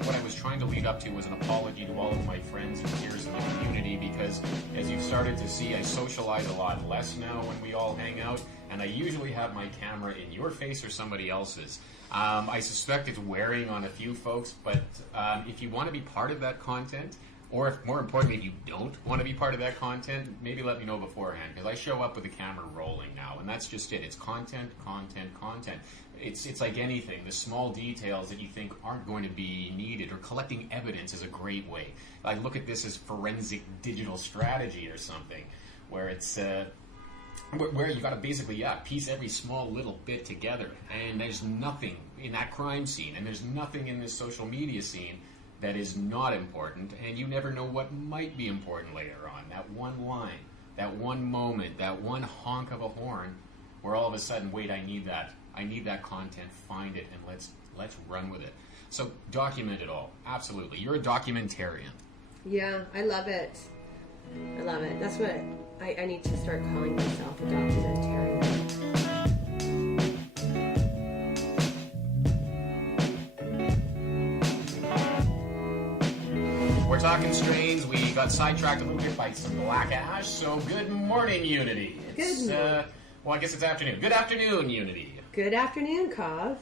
think what I was trying to lead up to was an apology to all of my friends and peers in the community, because as you've started to see, I socialize a lot less now when we all hang out, and I usually have my camera in your face or somebody else's. I suspect it's wearing on a few folks, but if you want to be part of that content, or if, more importantly, if you don't want to be part of that content, maybe let me know beforehand, because I show up with the camera rolling now, and that's just it. It's content, content, content. It's like anything. The small details that you think aren't going to be needed, or collecting evidence is a great way. I look at this as forensic digital strategy or something, where it's where you got to basically piece every small little bit together, and there's nothing in that crime scene, and there's nothing in this social media scene that is not important, and you never know what might be important later on. That one line, that one moment, that one honk of a horn, where all of a sudden, wait, I need that content, find it, and let's run with it. So document it all, absolutely. You're a documentarian. Yeah, I love it. I love it. That's what I need to start calling myself, a documentarian. We're talking strains. We got sidetracked a little bit by some black ash. So good morning, Unity. Good morning. Well, I guess it's afternoon. Good afternoon, Unity. Good afternoon, Cobb.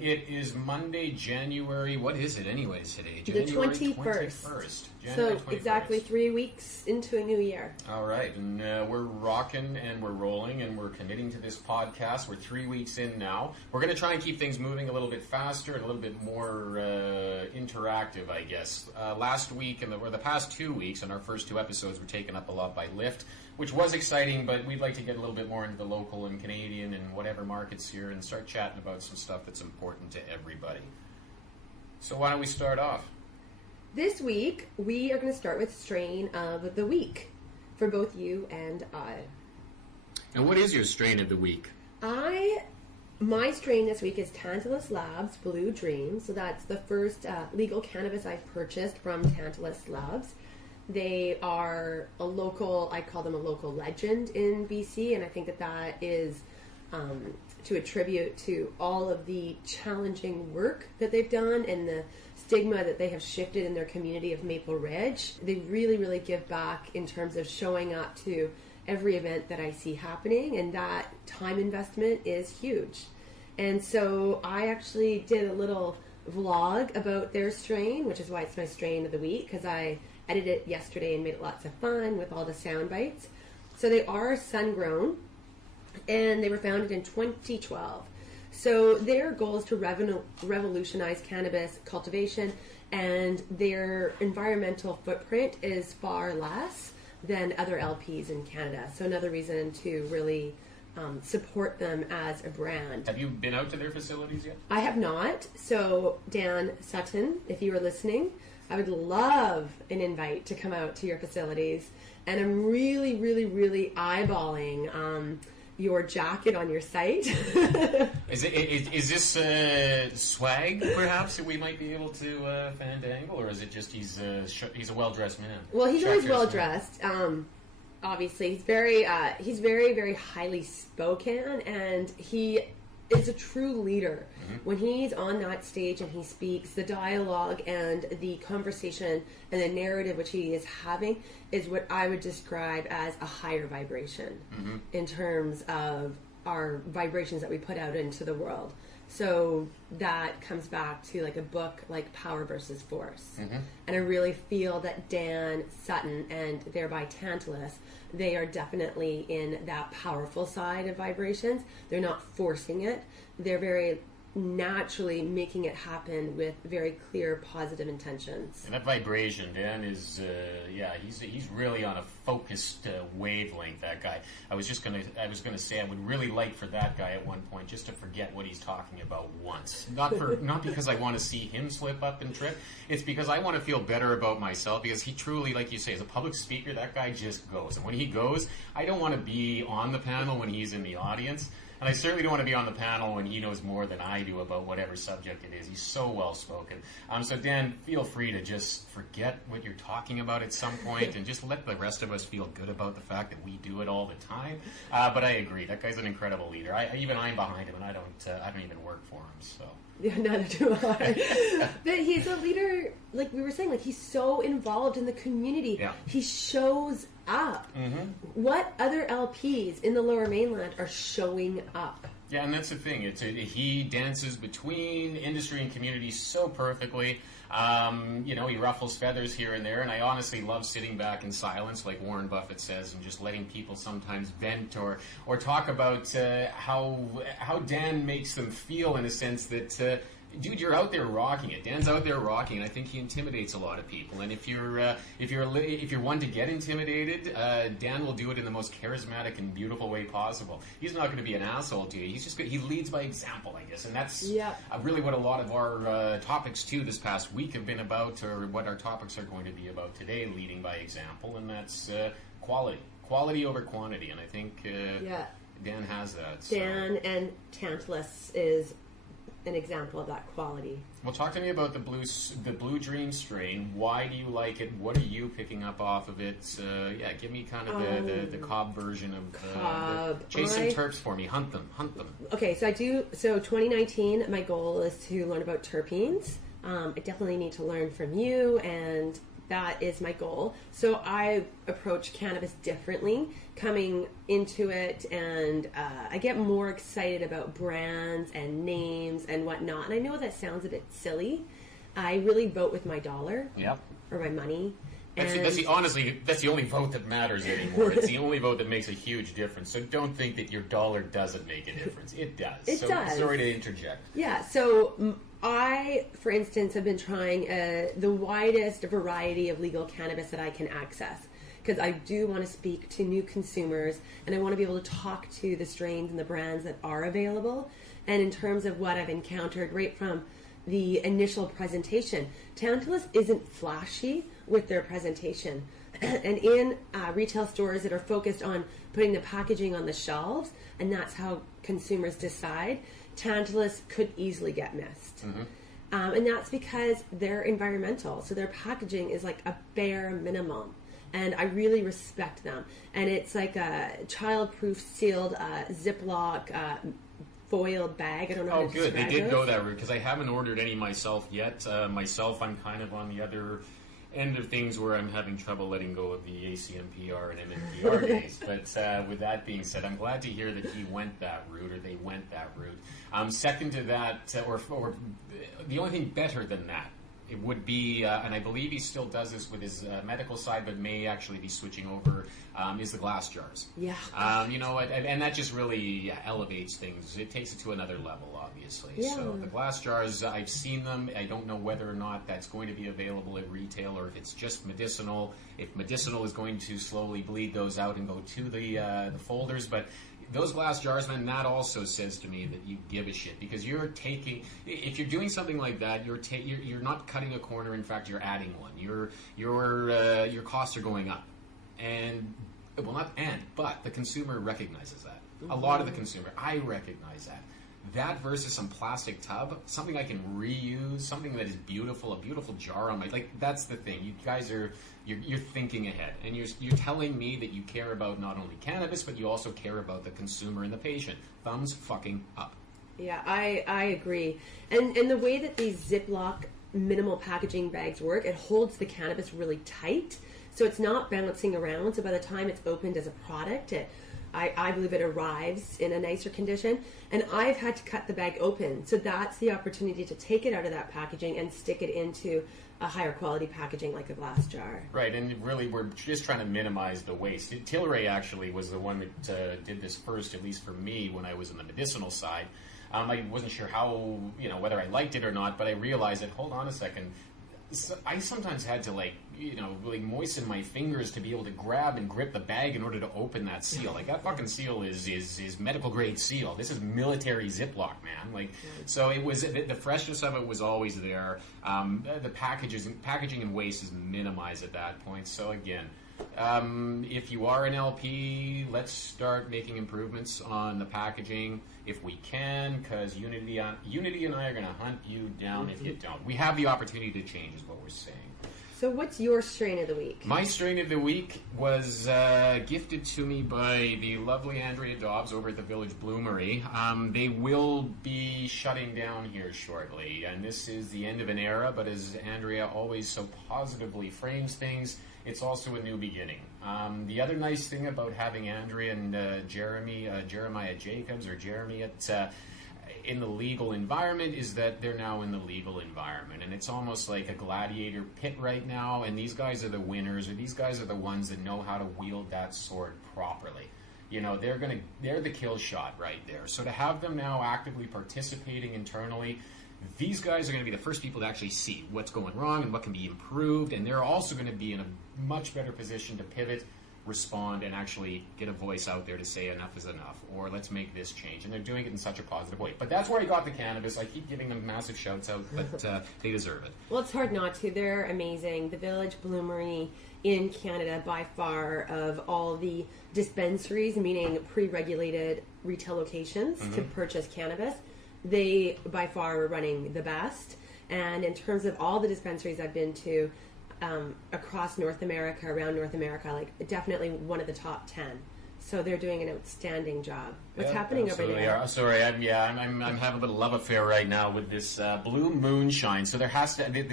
It is Monday, January. What is it, anyways, today? The 21st. So exactly 3 weeks into a new year. All right, and we're rocking and we're rolling and we're committing to this podcast. We're 3 weeks in now. We're going to try and keep things moving a little bit faster and a little bit more interactive, I guess. Last week or the past 2 weeks, and our first two episodes were taken up a lot by Lyft, which was exciting, but we'd like to get a little bit more into the local and Canadian and whatever markets here and start chatting about some stuff that's important to everybody. So why don't we start off? This week, we are going to start with strain of the week for both you and I. And what is your strain of the week? My strain this week is Tantalus Labs Blue Dream. So that's the first legal cannabis I've purchased from Tantalus Labs. They are a local, I call them a local legend in BC, and I think that is to attribute to all of the challenging work that they've done and the stigma that they have shifted in their community of Maple Ridge. They really, really give back in terms of showing up to every event that I see happening, and that time investment is huge. And so I actually did a little vlog about their strain, which is why it's my strain of the week, because I edited it yesterday and made it lots of fun with all the sound bites. So they are sun-grown, and they were founded in 2012. So their goal is to revolutionize cannabis cultivation, and their environmental footprint is far less than other LPs in Canada. So another reason to really support them as a brand. Have you been out to their facilities yet? I have not. So Dan Sutton, if you were listening, I would love an invite to come out to your facilities. And I'm really, really, really eyeballing your jacket on your site. Is this swag, perhaps, that we might be able to fandangle, or is it just he's a well-dressed man? Well, he's always well-dressed. Obviously, he's very, very highly spoken, and he is a true leader. Mm-hmm. When he's on that stage and he speaks, the dialogue and the conversation and the narrative which he is having is what I would describe as a higher vibration. Mm-hmm. In terms of our vibrations that we put out into the world. So that comes back to like a book like Power versus Force. Mm-hmm. And I really feel that Dan Sutton and thereby Tantalus, they are definitely in that powerful side of vibrations. They're not forcing it. They're very naturally making it happen with very clear positive intentions. And that vibration, Dan, is he's really on a focused wavelength. That guy. I was gonna say I would really like for that guy at one point just to forget what he's talking about once. Not because I want to see him slip up and trip. It's because I want to feel better about myself, because he truly, like you say, as a public speaker, that guy just goes. And when he goes, I don't want to be on the panel when he's in the audience. And I certainly don't want to be on the panel when he knows more than I do about whatever subject it is. He's so well spoken. So Dan, feel free to just forget what you're talking about at some point and just let the rest of us feel good about the fact that we do it all the time. But I agree, that guy's an incredible leader. I'm behind him, and I don't even work for him. So. Yeah, neither do I. But he's a leader, like we were saying, like he's so involved in the community. Yeah. He shows up. Mm-hmm. What other LPs in the Lower Mainland are showing up? Yeah, and that's the thing. He dances between industry and community so perfectly. He ruffles feathers here and there, and I honestly love sitting back in silence, like Warren Buffett says, and just letting people sometimes vent or talk about how Dan makes them feel, in a sense that. Dude, you're out there rocking it. Dan's out there rocking, and I think he intimidates a lot of people. And if you're one to get intimidated, Dan will do it in the most charismatic and beautiful way possible. He's not going to be an asshole to you. He leads by example, I guess, and that's really what a lot of our topics too this past week have been about, or what our topics are going to be about today. Leading by example, and that's quality over quantity. And I think Dan has that. So. Dan and Tantalus is an example of that quality. Well, talk to me about the Blue Dream strain. Why do you like it? What are you picking up off of it? Give me kind of the Cobb version of Cobb. Chase some terps for me. Hunt them. Okay, so 2019, my goal is to learn about terpenes. I definitely need to learn from you, and that is my goal. So I approach cannabis differently coming into it, and I get more excited about brands and names and whatnot. And I know that sounds a bit silly. I really vote with my dollar or my money. That's the only vote that matters anymore. It's the only vote that makes a huge difference. So don't think that your dollar doesn't make a difference. It does. It does. Sorry to interject. Yeah, so I, for instance, have been trying the widest variety of legal cannabis that I can access, because I do want to speak to new consumers, and I want to be able to talk to the strains and the brands that are available. And in terms of what I've encountered right from the initial presentation, Tantalus isn't flashy with their presentation. And in retail stores that are focused on putting the packaging on the shelves, and that's how consumers decide, Tantalus could easily get missed. Mm-hmm. And that's because they're environmental. So their packaging is like a bare minimum. And I really respect them. And it's like a child-proof sealed Ziploc foiled bag. I don't know how to describe it. Oh, good. They did go that route, because I haven't ordered any myself yet. I'm kind of on the other end of things where I'm having trouble letting go of the ACMPR and MMPR days. But with that being said, I'm glad to hear that he went that route, or they went that route. Second to that, or the only thing better than that, it would be, and I believe he still does this with his medical side, but may actually be switching over, is the glass jars. Yeah. And that just really elevates things. It takes it to another level, obviously. Yeah. So the glass jars, I've seen them. I don't know whether or not that's going to be available at retail, or if it's just medicinal. If medicinal is going to slowly bleed those out and go to the folders, but those glass jars, man, that also says to me that you give a shit, because if you're doing something like that, you're not cutting a corner. In fact, you're adding one. Your costs are going up, but the consumer recognizes that. Mm-hmm. A lot of the consumer, I recognize that. That versus some plastic tub, something I can reuse, something that is beautiful, a beautiful jar on that's the thing. You guys you're thinking ahead, and you're telling me that you care about not only cannabis, but you also care about the consumer and the patient. Thumbs fucking up. Yeah, I agree. And the way that these Ziploc minimal packaging bags work, it holds the cannabis really tight, so it's not bouncing around. So by the time it's opened as a product, I believe it arrives in a nicer condition. And I've had to cut the bag open, so that's the opportunity to take it out of that packaging and stick it into a higher quality packaging like a glass jar. Right, and really we're just trying to minimize the waste. Tilray actually was the one that did this first, at least for me, when I was in the medicinal side. I wasn't sure how, whether I liked it or not, but I realized that, hold on a second, so I sometimes had to really moisten my fingers to be able to grab and grip the bag in order to open that seal. Like, that fucking seal is medical grade seal. This is military Ziploc, man. So it was, the freshness of it was always there. The packaging and waste is minimized at that point. So again, If you are an LP, let's start making improvements on the packaging if we can, because Unity and I are going to hunt you down if you don't. We have the opportunity to change, is what we're saying. So what's your strain of the week? My strain of the week was gifted to me by the lovely Andrea Dobbs over at the Village Bloomery. They will be shutting down here shortly, and this is the end of an era, but as Andrea always so positively frames things, it's also a new beginning. The other nice thing about having Andrea and Jeremiah Jacobs, or Jeremy at in the legal environment, is that they're now in the legal environment, and it's almost like a gladiator pit right now, and these guys are the winners, or these guys are the ones that know how to wield that sword properly. You know, they're the kill shot right there. So to have them now actively participating internally, these guys are going to be the first people to actually see what's going wrong and what can be improved, and they're also going to be in a much better position to pivot, respond, and actually get a voice out there to say enough is enough, or let's make this change. And they're doing it in such a positive way. But that's where I got the cannabis. I keep giving them massive shouts out, but they deserve it. Well, it's hard not to. They're amazing. The Village Bloomery in Canada, by far, of all the dispensaries, meaning pre-regulated retail locations to purchase cannabis, they by far are running the best. And in terms of all the dispensaries I've been to, across North America, around North America, like definitely one of the top 10. So they're doing an outstanding job. What's happening over there? I'm sorry, I'm having a little love affair right now with this blue moonshine. So this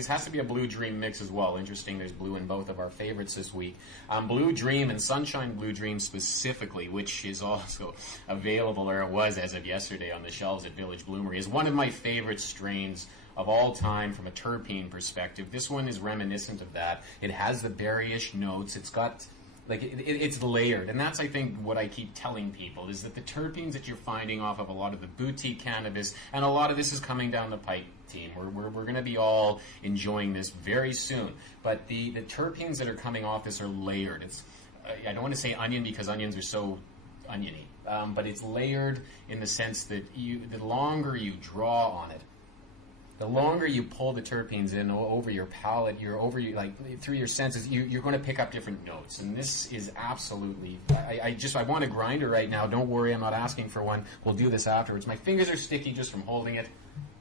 has to be a Blue Dream mix as well. Interesting, there's blue in both of our favorites this week. Blue Dream and Sunshine Blue Dream specifically, which is also available, or it was as of yesterday, on the shelves at Village Bloomery, is one of my favorite strains of all time from a terpene perspective. This one is reminiscent of that. It has the berryish notes. It's got, like, it's layered. And that's, I think, what I keep telling people, is that the terpenes that you're finding off of a lot of the boutique cannabis, and a lot of this is coming down the pike, team. We're going to be all enjoying this very soon. But the terpenes that are coming off this are layered. It's I don't want to say onion because onions are so oniony. But it's layered in the sense that the longer you draw on it, the longer you pull the terpenes in over your palate, through your senses, you're going to pick up different notes. And this is absolutely, I want a grinder right now. Don't worry, I'm not asking for one. We'll do this afterwards. My fingers are sticky just from holding it.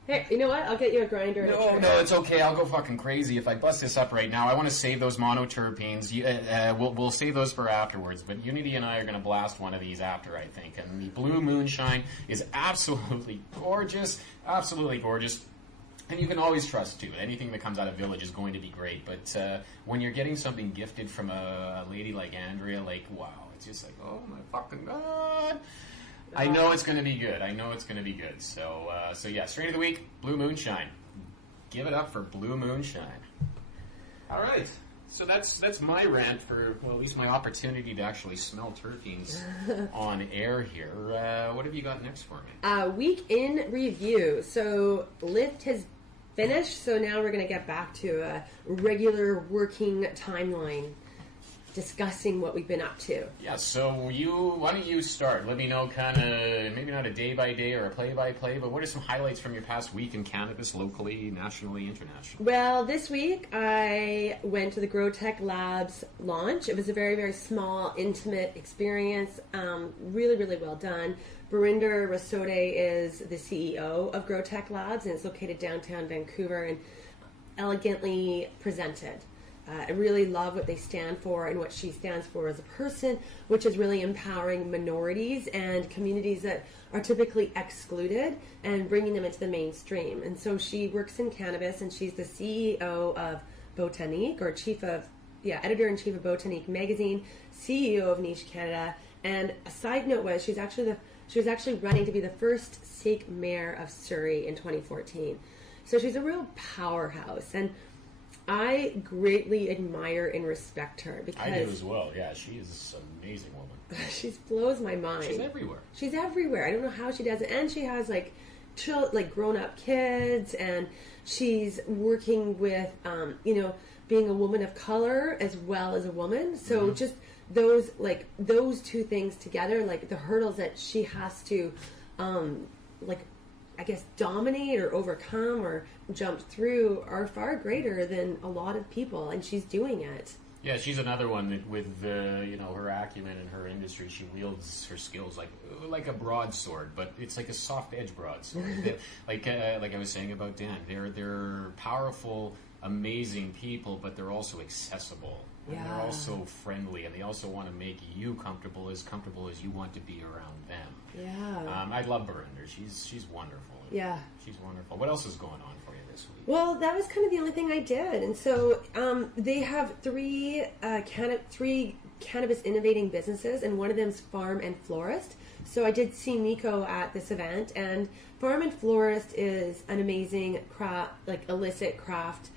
Hey, you know what? I'll get you a grinder. And No, it's okay. I'll go fucking crazy if I bust this up right now. I want to save those monoterpenes. We'll save those for afterwards. But Unity and I are going to blast one of these after, I think. And the Blue Moonshine is absolutely gorgeous. Absolutely gorgeous. And you can always trust, too. Anything that comes out of Village is going to be great. But when you're getting something gifted from a lady like Andrea, like, wow, it's just like, oh my fucking God. I know it's going to be good. So yeah, strain of the week, Blue Moonshine. Give it up for Blue Moonshine. All right. So that's my rant for, well, at least my opportunity to actually smell terpenes on air here. What have you got next for me? Week in review. So Lyft has finished, so now we're going to get back to a regular working timeline, discussing what we've been up to. Yeah, so why don't you start? Let me know kind of, maybe not a day-by-day or a play-by-play, but what are some highlights from your past week in cannabis, locally, nationally, internationally? Well, this week I went to the GrowTech Labs launch. It was a very, very small, intimate experience, really, really well done. Barinder Rasode is the CEO of GrowTech Labs, and it's located downtown Vancouver and elegantly presented. I really love what they stand for and what she stands for as a person, which is really empowering minorities and communities that are typically excluded and bringing them into the mainstream. And so she works in cannabis, and she's the CEO of Botanique, or editor-in-chief of Botanique magazine, CEO of Niche Canada. And a side note was she was actually running to be the first Sikh mayor of Surrey in 2014. So she's a real powerhouse, and I greatly admire and respect her because I do as well. Yeah, she is an amazing woman. She blows my mind. She's everywhere. I don't know how she does it, and she has grown-up kids, and she's working with being a woman of color as well as a woman. So just those two things together, like the hurdles that she has to dominate or overcome or jump through are far greater than a lot of people, and she's doing it. Yeah, she's another one that with her acumen in her industry, she wields her skills like a broadsword, but it's like a soft edge broadsword. like I was saying about Dan, they're powerful, amazing people, but they're also accessible. And they're also friendly, and they also want to make you comfortable as you want to be around them. Yeah. I love Barinder. She's wonderful. Yeah. She's wonderful. What else is going on for you this week? Well, that was kind of the only thing I did. And so they have three cannabis innovating businesses, and one of them is Farm and Florist. So I did see Nico at this event, and Farm and Florist is an amazing illicit craft,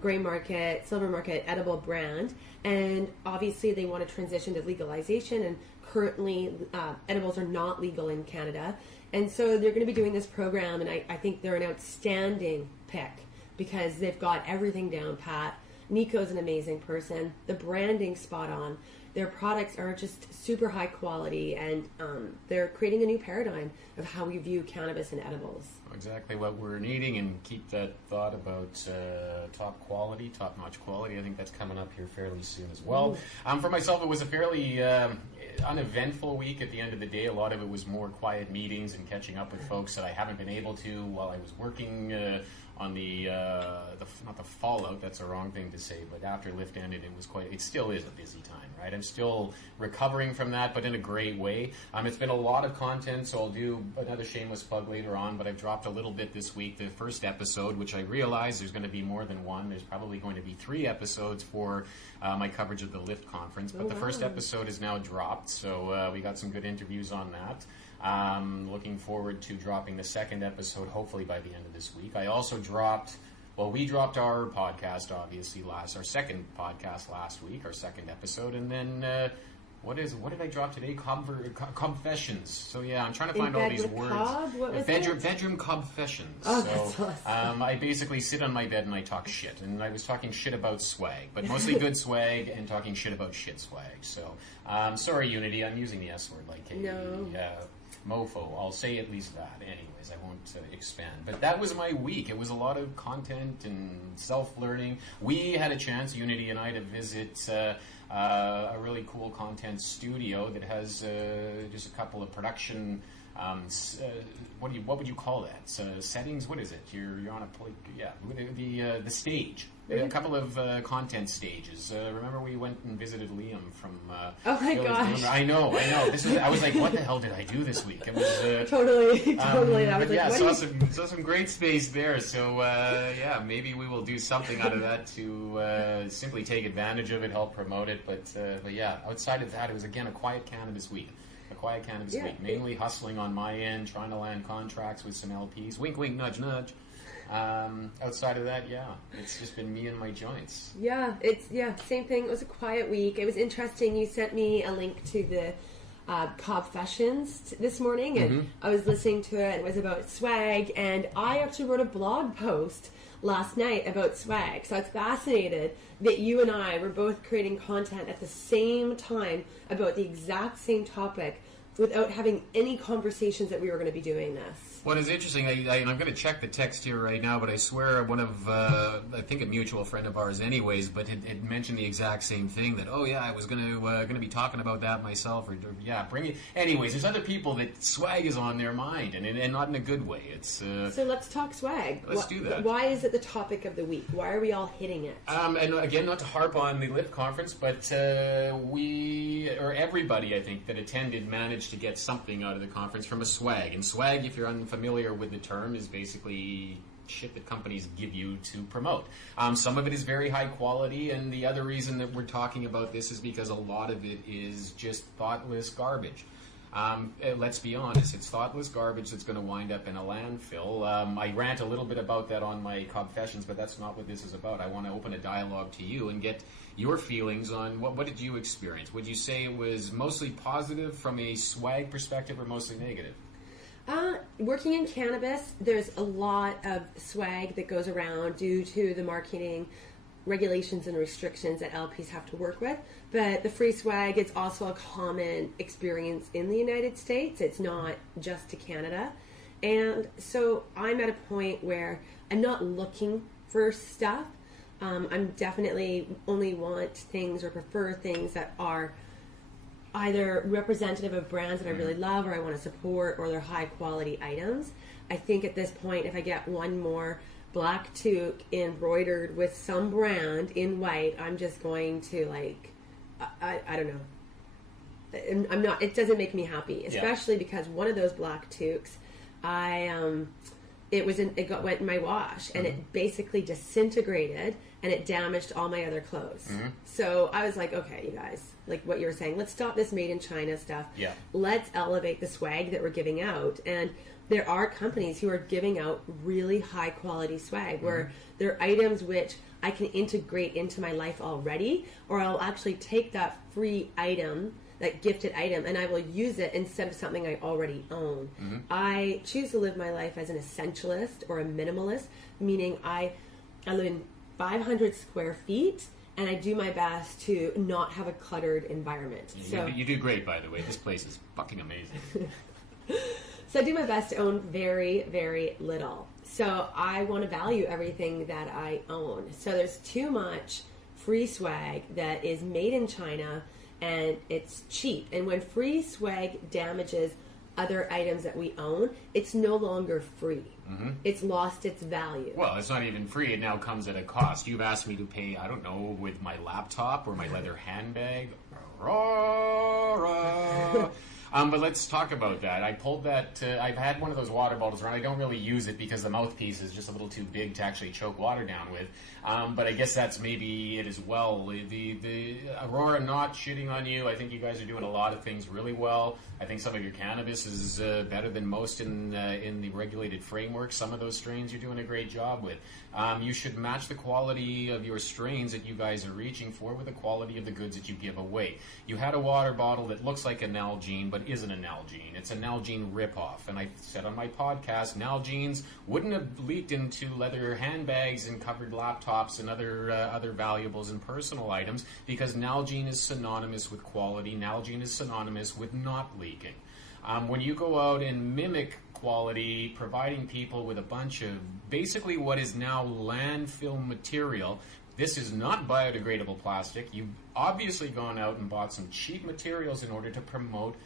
gray market, silver market, edible brand. And obviously they want to transition to legalization, and currently edibles are not legal in Canada. And so they're going to be doing this program, and I think they're an outstanding pick because they've got everything down pat. Nico's an amazing person. The branding's spot on. Their products are just super high quality, and they're creating a new paradigm of how we view cannabis and edibles. Exactly what we're needing, and keep that thought about top-notch quality. I think that's coming up here fairly soon as well. For myself, it was a fairly uneventful week at the end of the day. A lot of it was more quiet meetings and catching up with folks that I haven't been able to while I was working on the not the fallout, that's the wrong thing to say, but after Lift ended, it still is a busy time, right? I'm still recovering from that, but in a great way. It's been a lot of content, so I'll do another shameless plug later on, but I've dropped a little bit this week. The first episode, which I realize there's going to be more than one, there's probably going to be 3 episodes for my coverage of the Lift conference, but the first episode is now dropped, so we got some good interviews on that. Looking forward to dropping the second episode, hopefully by the end of this week. I also we dropped our podcast, obviously, our second podcast last week, our second episode, and then what did I drop today? Confessions. So yeah, I'm trying to find all these words. Cobb? What was bedroom confessions. Oh, that's awesome. I basically sit on my bed and I talk shit, and I was talking shit about swag, but mostly good swag, and talking shit about shit swag. So sorry, Unity, I'm using the S word like a mofo. I'll say at least that. Anyways, I won't expand. But that was my week. It was a lot of content and self-learning. We had a chance, Unity and I, to visit a really cool content studio that has just a couple of production. What would you call that? Settings? What is it? You're on the stage. A couple of content stages. Remember we went and visited Liam from. Oh my gosh! I know. I was like, what the hell did I do this week? It was totally. Saw some great space there. So maybe we will do something out of that to simply take advantage of it, help promote it. But yeah, outside of that, it was again a quiet cannabis week. Week, mainly hustling on my end, trying to land contracts with some LPs. Wink, wink, nudge, nudge. Outside of that, it's just been me and my joints. Same thing. It was a quiet week. It was interesting. You sent me a link to the Cobb Confessions this morning, and I was listening to it. It was about swag, and I actually wrote a blog post last night about swag. So I was fascinated that you and I were both creating content at the same time about the exact same topic without having any conversations that we were going to be doing this. What is interesting, I'm going to check the text here right now, but I swear one of, I think a mutual friend of ours anyways, but it mentioned the exact same thing, that, I was going to be talking about that myself, bring it. Anyways, there's other people that swag is on their mind, and not in a good way. It's So let's talk swag. Let's do that. Why is it the topic of the week? Why are we all hitting it? And again, not to harp on the LIP conference, but everybody, I think, that attended managed to get something out of the conference from a swag. And swag, if you're unfamiliar with the term, is basically shit that companies give you to promote. Some of it is very high quality, and the other reason that we're talking about this is because a lot of it is just thoughtless garbage. Let's be honest, it's thoughtless garbage that's going to wind up in a landfill. I rant a little bit about that on my Confessions, but that's not what this is about. I want to open a dialogue to you and get your feelings on what did you experience? Would you say it was mostly positive from a swag perspective or mostly negative? Working in cannabis, there's a lot of swag that goes around due to the marketing regulations and restrictions that LPs have to work with. But the free swag is also a common experience in the United States. It's not just to Canada. And so I'm at a point where I'm not looking for stuff. I'm definitely only want things or prefer things that are either representative of brands that I really love or I want to support, or they're high quality items. I think at this point, if I get one more black toque embroidered with some brand in white, I'm just going to I don't know. I'm not. It doesn't make me happy, especially because one of those black toques, it went in my wash and it basically disintegrated and it damaged all my other clothes. So I was like, okay, you guys, like what you were saying, let's stop this made in China stuff. Yeah. Let's elevate the swag that we're giving out. And there are companies who are giving out really high quality swag where they're items which I can integrate into my life already, or I'll actually take that free item, that gifted item, and I will use it instead of something I already own. I choose to live my life as an essentialist or a minimalist, meaning I live in 500 square feet and I do my best to not have a cluttered environment. You do great, by the way. This place is fucking amazing. So I do my best to own very, very little. So I want to value everything that I own. So there's too much free swag that is made in China and it's cheap. And when free swag damages other items that we own, it's no longer free. It's lost its value. Well, it's not even free. It now comes at a cost. You've asked me to pay, I don't know, with my laptop or my leather handbag. But let's talk about that. I pulled that, I've had one of those water bottles around. I don't really use it because the mouthpiece is just a little too big to actually choke water down with. But I guess that's maybe it as well. The Aurora, not shitting on you. I think you guys are doing a lot of things really well. I think some of your cannabis is better than most in the regulated framework. Some of those strains you're doing a great job with. You should match the quality of your strains that you guys are reaching for with the quality of the goods that you give away. You had a water bottle that looks like a Nalgene, but isn't a Nalgene. It's a Nalgene ripoff. And I said on my podcast, Nalgenes wouldn't have leaked into leather handbags and covered laptops and other valuables and personal items because Nalgene is synonymous with quality. Nalgene is synonymous with not leaking. When you go out and mimic quality, providing people with a bunch of basically what is now landfill material, this is not biodegradable plastic. You've obviously gone out and bought some cheap materials in order to promote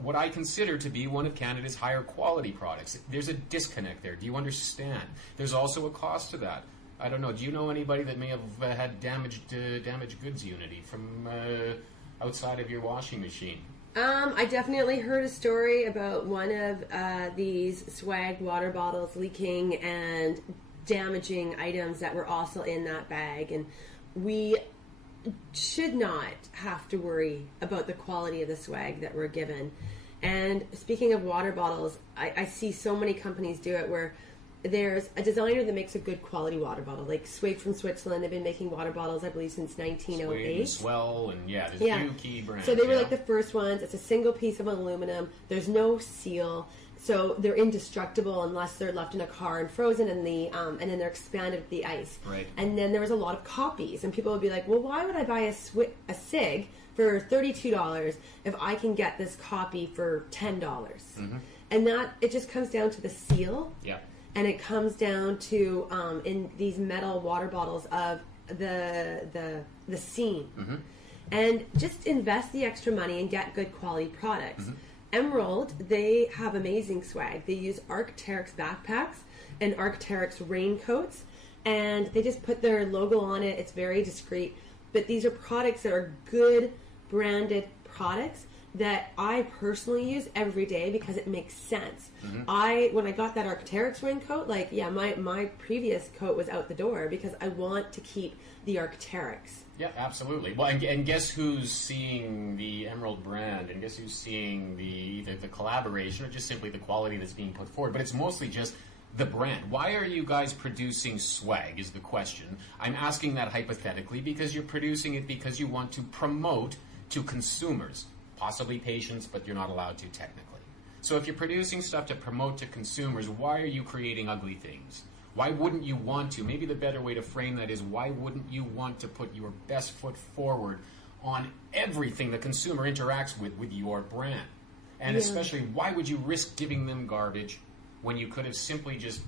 what I consider to be one of Canada's higher quality products. There's a disconnect there. Do you understand? There's also a cost to that. I don't know. Do you know anybody that may have had damaged goods unity from outside of your washing machine? I definitely heard a story about one of these swag water bottles leaking and damaging items that were also in that bag. And we should not have to worry about the quality of the swag that we're given. And speaking of water bottles, I see so many companies do it where there's a designer that makes a good quality water bottle, like Swig from Switzerland. They've been making water bottles, I believe, since 1908. Swig and Swell, and there's a few key brands. So they were like the first ones. It's a single piece of aluminum. There's no seal, so they're indestructible unless they're left in a car and frozen, and and then they're expanded with the ice. Right. And then there was a lot of copies, and people would be like, "Well, why would I buy a Sig for $32 if I can get this copy for $10?" And that it just comes down to the seal. Yeah. And it comes down to in these metal water bottles of the scene, and just invest the extra money and get good quality products. Emerald, they have amazing swag. They use Arc'teryx backpacks and Arc'teryx raincoats, and they just put their logo on it. It's very discreet, but these are products that are good branded products that I personally use every day because it makes sense. When I got that Arc'teryx raincoat, my previous coat was out the door because I want to keep the Arc'teryx. Yeah, absolutely. Well, and guess who's seeing the Emerald brand, and guess who's seeing either the collaboration or just simply the quality that's being put forward. But it's mostly just the brand. Why are you guys producing swag is the question. I'm asking that hypothetically because you're producing it because you want to promote to consumers. Possibly patients, but you're not allowed to technically. So if you're producing stuff to promote to consumers, why are you creating ugly things? Why wouldn't you want to? Maybe the better way to frame that is, why wouldn't you want to put your best foot forward on everything the consumer interacts with your brand? And especially, why would you risk giving them garbage when you could have simply just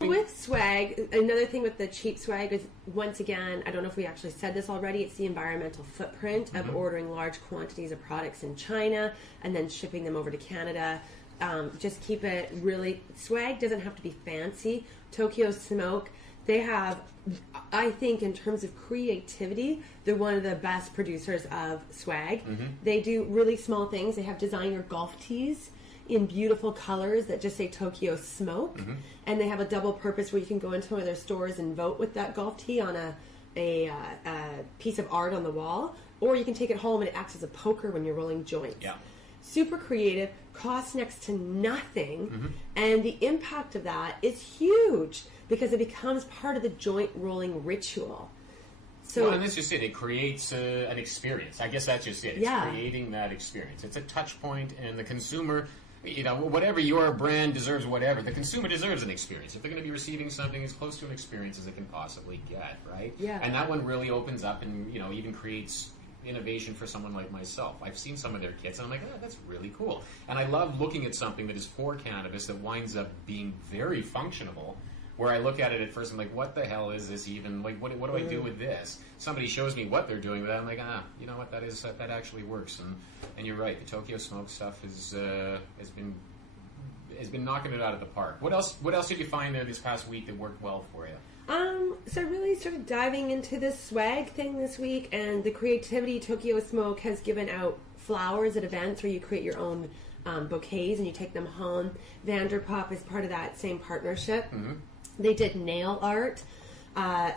With swag, another thing with the cheap swag is, once again, I don't know if we actually said this already, it's the environmental footprint of ordering large quantities of products in China and then shipping them over to Canada. Just keep it really, swag doesn't have to be fancy. Tokyo Smoke, they have, I think in terms of creativity, they're one of the best producers of swag. They do really small things. They have designer golf tees in beautiful colors that just say Tokyo Smoke, and they have a double purpose where you can go into one of their stores and vote with that golf tee on a piece of art on the wall, or you can take it home and it acts as a poker when you're rolling joints. Yeah. Super creative, costs next to nothing, and the impact of that is huge because it becomes part of the joint rolling ritual. So, well, and that's just it. It creates an experience. I guess that's just it. It's creating that experience. It's a touch point, and the consumer, you know, whatever your brand deserves, whatever, the consumer deserves an experience. If they're going to be receiving something as close to an experience as it can possibly get, right? Yeah. And that one really opens up and, you know, even creates innovation for someone like myself. I've seen some of their kits and I'm like, oh, that's really cool. And I love looking at something that is for cannabis that winds up being very functional, where I look at it at first, I'm like, what the hell is this even? Like, what do I do with this? Somebody shows me what they're doing with that. I'm like, you know what? That actually works. And you're right. The Tokyo Smoke stuff has been knocking it out of the park. What else did you find this past week that worked well for you? So really sort of diving into this swag thing this week, and the creativity. Tokyo Smoke has given out flowers at events where you create your own bouquets and you take them home. Vanderpop is part of that same partnership. They did nail art.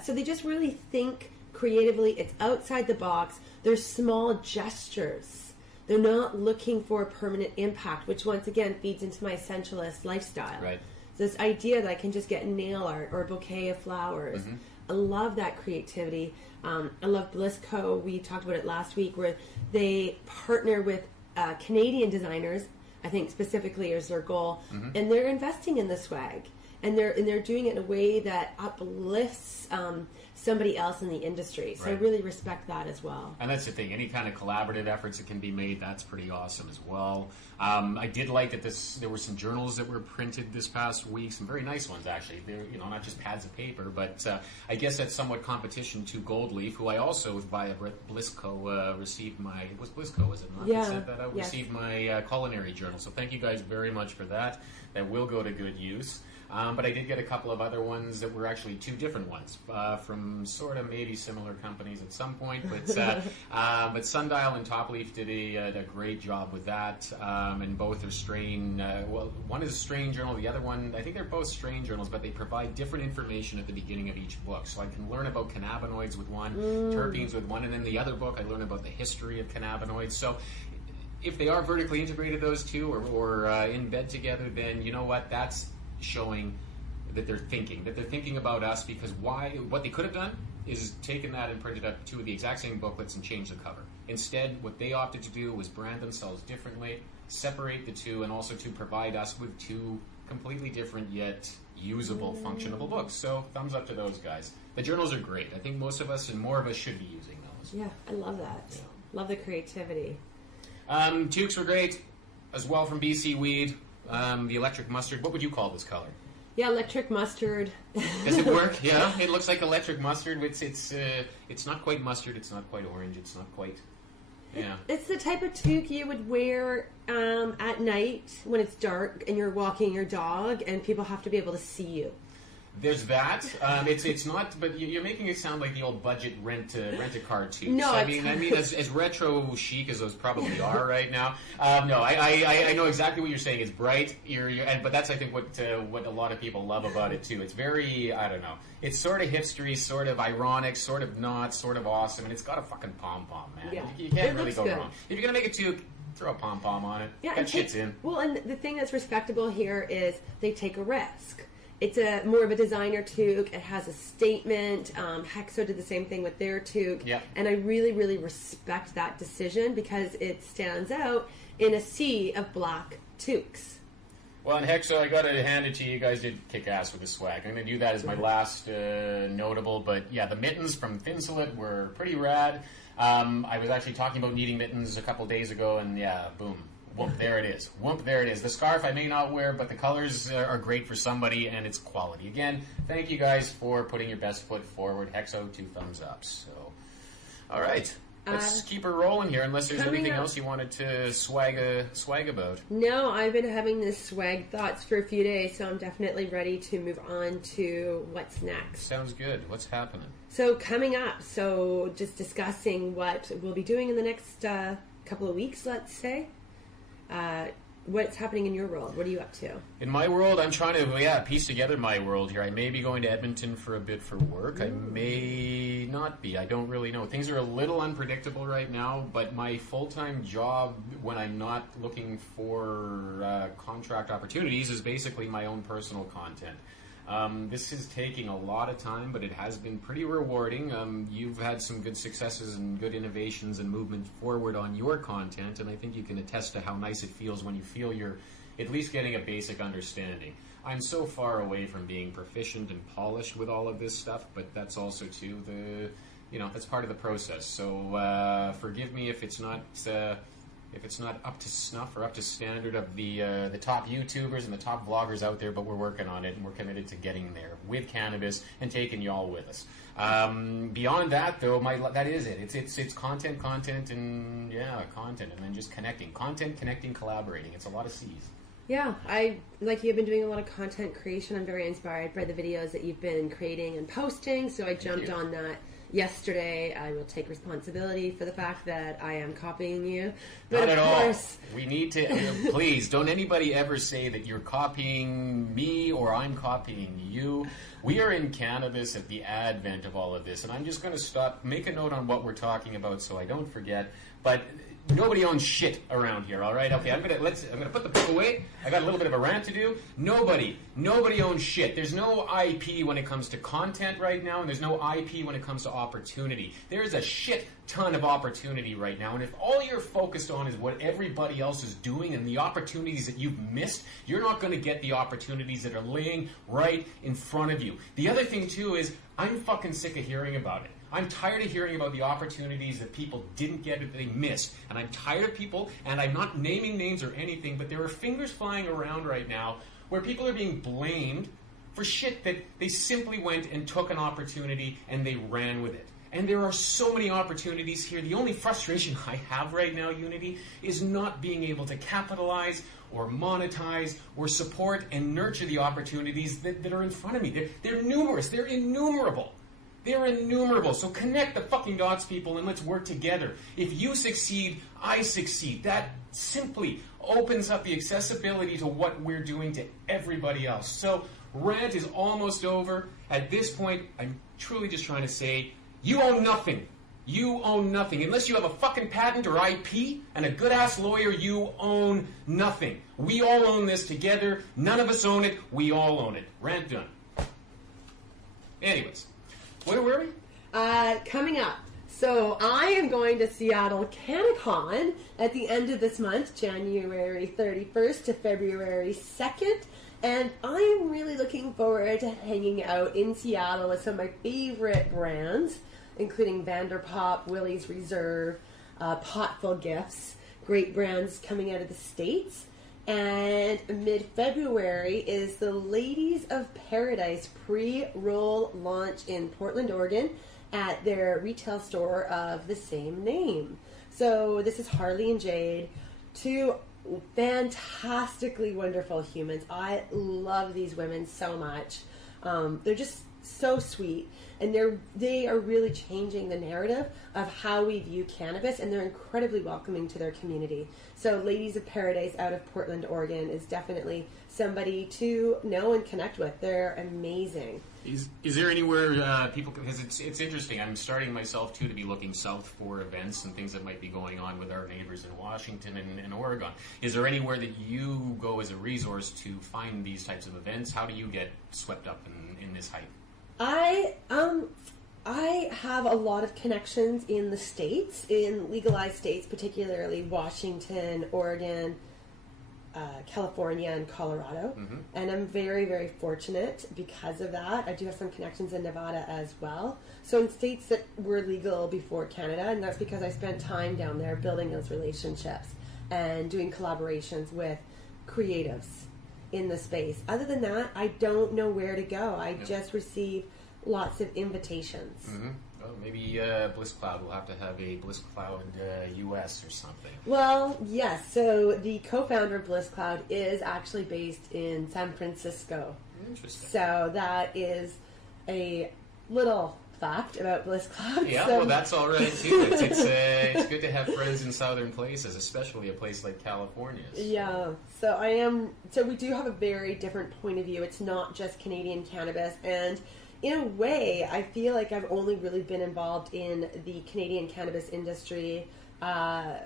So they just really think creatively. It's outside the box. There's small gestures. They're not looking for a permanent impact, which once again feeds into my essentialist lifestyle. Right. This idea that I can just get nail art or a bouquet of flowers. I love that creativity. I love Blissco. We talked about it last week, where they partner with Canadian designers, I think specifically as their goal, and they're investing in the swag. And they're doing it in a way that uplifts somebody else in the industry. So I really respect that as well. And that's the thing. Any kind of collaborative efforts that can be made, that's pretty awesome as well. I did like that there were some journals that were printed this past week, some very nice ones actually. They're, you know, not just pads of paper, but I guess that's somewhat competition to Gold Leaf, who I also via Blissco received my. It was Blissco, was it not? Yeah. That sent that out. Received my culinary journal. So thank you guys very much for that. That will go to good use. But I did get a couple of other ones that were actually two different ones from sort of maybe similar companies at some point. But Sundial and Top Leaf did a great job with that. And both are strain. Well, one is a strain journal. The other one, I think they're both strain journals, but they provide different information at the beginning of each book. So I can learn about cannabinoids with one, terpenes with one, and then the other book I learn about the history of cannabinoids. So if they are vertically integrated, those two, or in bed together, then you know what? That's showing that they're thinking about us, because what they could have done is taken that and printed up two of the exact same booklets and changed the cover. Instead, what they opted to do was brand themselves differently, separate the two, and also to provide us with two completely different yet usable, functionable books. So thumbs up to those guys. The journals are great. I think most of us and more of us should be using those. Yeah, I love that. Yeah. Love the creativity. Toques were great as well from BC Weed. The electric mustard. What would you call this color? Yeah, electric mustard. Does it work? Yeah, it looks like electric mustard. It's not quite mustard. It's not quite orange. It's not quite. Yeah. It's the type of toque you would wear at night when it's dark and you're walking your dog and people have to be able to see you. There's that. It's not, but you're making it sound like the old budget rent a car toques. No, I mean, as retro chic as those probably are right now. No, I know exactly what you're saying. It's bright. But that's I think what a lot of people love about it too. It's very, I don't know. It's sort of hipstery, sort of ironic, sort of not, sort of awesome, and it's got a fucking pom pom, man. Yeah. You can't really go good. wrong. If you're gonna make a toque, throw a pom pom on it. Yeah, that shit's in. Well, and the thing that's respectable here is they take a risk. It's more of a designer toque. It has a statement. Hexo did the same thing with their toque. Yeah. And I really, really respect that decision because it stands out in a sea of black toques. Well, and Hexo, I got to hand it to you. You guys did kick ass with the swag. I'm going to do that as my last notable. But yeah, the mittens from Thinsulate were pretty rad. I was actually talking about needing mittens a couple days ago, and yeah, boom. Whoop, there it is. Whoop, there it is. The scarf I may not wear, but the colors are great for somebody, and it's quality. Again, thank you guys for putting your best foot forward. Hexo, 2 thumbs up. So, all right. Let's keep her rolling here, unless there's anything else you wanted to swag about. No, I've been having this swag thoughts for a few days, so I'm definitely ready to move on to what's next. Sounds good. What's happening? So coming up, just discussing what we'll be doing in the next couple of weeks, let's say. What's happening in your world? What are you up to? In my world, I'm trying to piece together my world here. I may be going to Edmonton for a bit for work. I may not be. I don't really know. Things are a little unpredictable right now, but my full-time job, when I'm not looking for contract opportunities, is basically my own personal content. This is taking a lot of time, but it has been pretty rewarding. You've had some good successes and good innovations and movement forward on your content, and I think you can attest to how nice it feels when you feel you're at least getting a basic understanding. I'm so far away from being proficient and polished with all of this stuff, but that's also too that's part of the process. So forgive me if it's not up to snuff or up to standard of the top YouTubers and the top vloggers out there, but we're working on it and we're committed to getting there with cannabis and taking y'all with us. Beyond that, though, that is it. It's content, and content, and then just connecting. Content, connecting, collaborating. It's a lot of C's. Yeah, you've been doing a lot of content creation. I'm very inspired by the videos that you've been creating and posting, so I jumped on that yesterday. I will take responsibility for the fact that I am copying you. But not at course, all. We need to, please, don't anybody ever say that you're copying me or I'm copying you. We are in cannabis at the advent of all of this, and I'm just going to make a note on what we're talking about so I don't forget, but nobody owns shit around here, all right? Okay, I'm gonna put the book away. I got a little bit of a rant to do. Nobody owns shit. There's no IP when it comes to content right now, and there's no IP when it comes to opportunity. There's a shit ton of opportunity right now, and if all you're focused on is what everybody else is doing and the opportunities that you've missed, you're not going to get the opportunities that are laying right in front of you. The other thing, too, is I'm fucking sick of hearing about it. I'm tired of hearing about the opportunities that people didn't get or that they missed. And I'm tired of people, and I'm not naming names or anything, but there are fingers flying around right now where people are being blamed for shit that they simply went and took an opportunity and they ran with it. And there are so many opportunities here. The only frustration I have right now, Unity, is not being able to capitalize or monetize or support and nurture the opportunities that are in front of me. They're numerous. They're innumerable. They're innumerable. So connect the fucking dots, people, and let's work together. If you succeed, I succeed. That simply opens up the accessibility to what we're doing to everybody else. So rant is almost over. At this point, I'm truly just trying to say, you own nothing. You own nothing. Unless you have a fucking patent or IP and a good-ass lawyer, you own nothing. We all own this together. None of us own it. We all own it. Rant done. Anyways. Where were we? Coming up. So I am going to Seattle CannaCon at the end of this month, January 31st to February 2nd. And I am really looking forward to hanging out in Seattle with some of my favorite brands, including Vanderpop, Willie's Reserve, Potful Gifts, great brands coming out of the States. And mid-February is the Ladies of Paradise pre-roll launch in Portland, Oregon at their retail store of the same name. So this is Harley and Jade, two fantastically wonderful humans. I love these women so much. They're just so sweet, and they are really changing the narrative of how we view cannabis, and they're incredibly welcoming to their community. So Ladies of Paradise out of Portland, Oregon is definitely somebody to know and connect with. They're amazing. Is there anywhere people, because it's interesting, I'm starting myself too to be looking south for events and things that might be going on with our neighbors in Washington and Oregon. Is there anywhere that you go as a resource to find these types of events? How do you get swept up in this hype? I have a lot of connections in the states, in legalized states, particularly Washington, Oregon, California, and Colorado. Mm-hmm. And I'm very, very fortunate because of that. I do have some connections in Nevada as well. So in states that were legal before Canada, and that's because I spent time down there building those relationships. and doing collaborations with creatives in the space. Other than that, I don't know where to go. I just receive lots of invitations. Mm-hmm. Well, maybe Bliss Cloud will have to have a Bliss Cloud US or something. Well, yes. So the co-founder of Bliss Cloud is actually based in San Francisco. Interesting. So that is a little fact about Bliss Cloud. Yeah, so. Well, that's all right too. It's good to have friends in southern places, especially a place like California. So. Yeah. So we do have a very different point of view. It's not just Canadian cannabis, and in a way, I feel like I've only really been involved in the Canadian cannabis industry more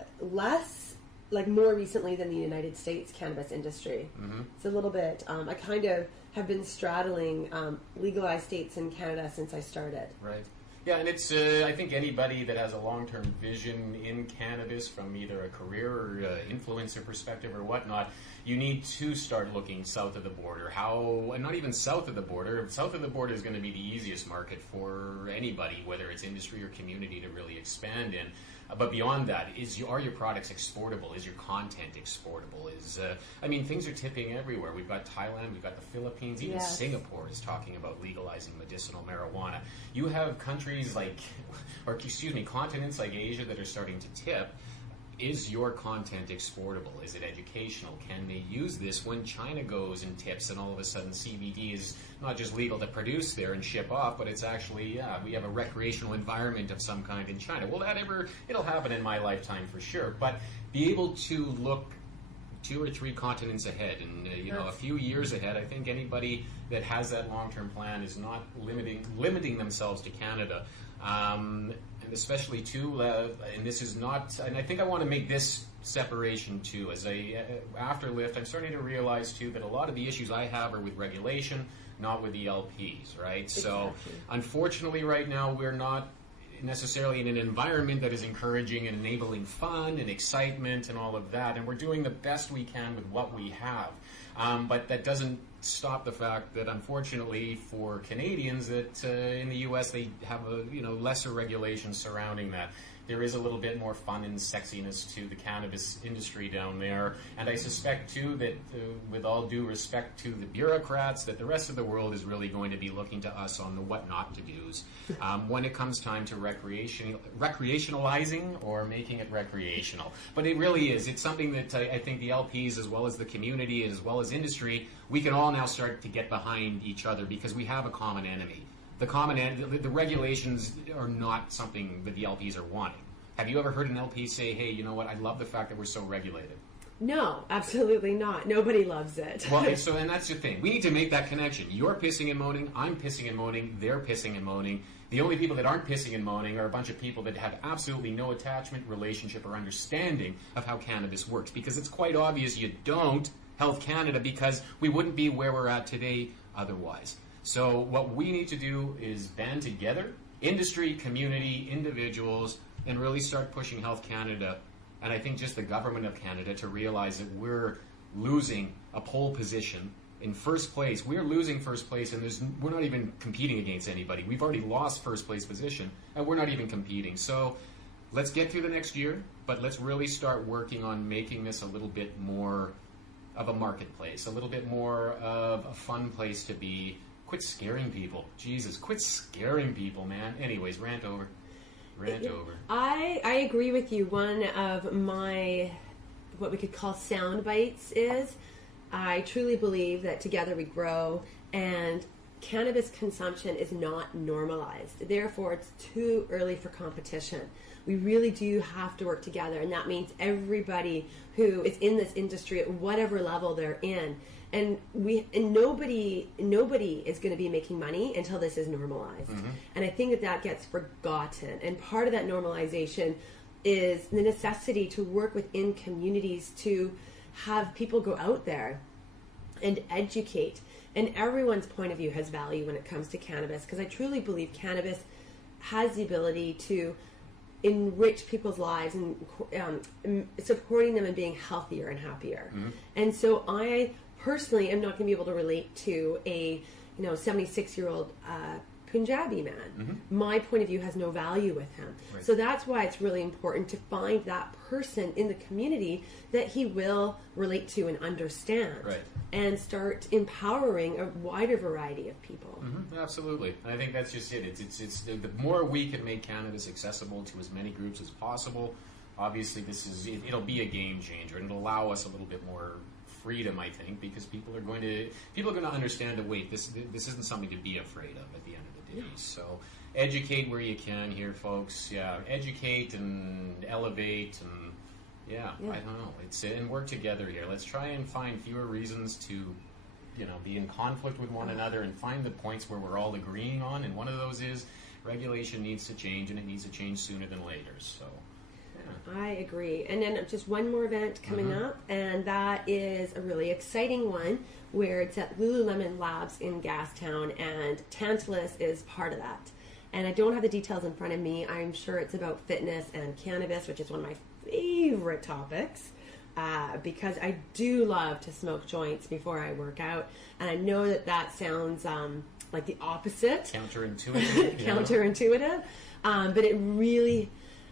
recently than the United States cannabis industry. Mm-hmm. It's a little bit, I kind of have been straddling legalized states in Canada since I started. Right. Yeah, and it's, I think anybody that has a long-term vision in cannabis from either a career or influencer perspective or whatnot, you need to start looking south of the border. And not even south of the border. South of the border is going to be the easiest market for anybody, whether it's industry or community, to really expand in. But beyond that, are your products exportable? Is your content exportable? Things are tipping everywhere. We've got Thailand, we've got the Philippines, even Singapore is talking about legalizing medicinal marijuana. You have countries continents like Asia that are starting to tip. Is your content exportable? Is it educational? Can they use this when China goes and tips and all of a sudden CBD is not just legal to produce there and ship off, but it's actually, we have a recreational environment of some kind in China. Will it'll happen in my lifetime for sure, but be able to look 2 or 3 continents ahead and a few years ahead. I think anybody that has that long-term plan is not limiting themselves to Canada. And especially too, and this is not, and I think I want to make this separation too. After Lyft, I'm starting to realize too that a lot of the issues I have are with regulation, not with the LPs, right? Exactly. So unfortunately right now we're not necessarily in an environment that is encouraging and enabling fun and excitement and all of that, and we're doing the best we can with what we have. But that doesn't stop the fact that, unfortunately, for Canadians, that in the U.S. they have lesser regulations surrounding that. There is a little bit more fun and sexiness to the cannabis industry down there, and I suspect too that, with all due respect to the bureaucrats, that the rest of the world is really going to be looking to us on the what not to do's when it comes time to recreationalizing or making it recreational. But it really is. It's something that I think the LPs, as well as the community, as well as industry, we can all now start to get behind each other because we have a common enemy. The regulations are not something that the LPs are wanting. Have you ever heard an LP say, hey, you know what, I love the fact that we're so regulated? No, absolutely not. Nobody loves it. Well, and that's the thing. We need to make that connection. You're pissing and moaning, I'm pissing and moaning, they're pissing and moaning. The only people that aren't pissing and moaning are a bunch of people that have absolutely no attachment, relationship, or understanding of how cannabis works. Because it's quite obvious you don't, Health Canada, because we wouldn't be where we're at today otherwise. So what we need to do is band together, industry, community, individuals, and really start pushing Health Canada, and I think just the government of Canada, to realize that we're losing a pole position in first place. We're losing first place, and we're not even competing against anybody. We've already lost first place position, and we're not even competing. So let's get through the next year, but let's really start working on making this a little bit more of a marketplace, a little bit more of a fun place to be. Quit scaring people. Jesus, quit scaring people, man. Anyways, rant over. I agree with you. One of my, what we could call sound bites is, I truly believe that together we grow, and cannabis consumption is not normalized. Therefore, it's too early for competition. We really do have to work together, and that means everybody who is in this industry at whatever level they're in. And nobody is going to be making money until this is normalized. Mm-hmm. And I think that gets forgotten. And part of that normalization is the necessity to work within communities to have people go out there and educate. And everyone's point of view has value when it comes to cannabis, because I truly believe cannabis has the ability to enrich people's lives and supporting them in being healthier and happier. Mm-hmm. And so I personally am not going to be able to relate to a 76-year-old Punjabi man. My point of view has no value with him. Right. So that's why it's really important to find that person in the community that he will relate to and understand. Right. And start empowering a wider variety of people. Absolutely. And I think that's just it. It's the more we can make cannabis accessible to as many groups as possible, obviously it'll be a game changer, and it'll allow us a little bit more freedom, I think, because people are going to understand that, wait, this isn't something to be afraid of at the end of the day. So educate where you can here, folks. Yeah, educate and elevate and yeah, I don't know. And work together here. Let's try and find fewer reasons to, be in conflict with one another and find the points where we're all agreeing on. And one of those is regulation needs to change, and it needs to change sooner than later. So, yeah. I agree. And then just one more event coming up, and that is a really exciting one where it's at Lululemon Labs in Gastown, and Tantalus is part of that. And I don't have the details in front of me. I'm sure it's about fitness and cannabis, which is one of my favorite topics, because I do love to smoke joints before I work out, and I know that sounds like the opposite, counterintuitive, but it really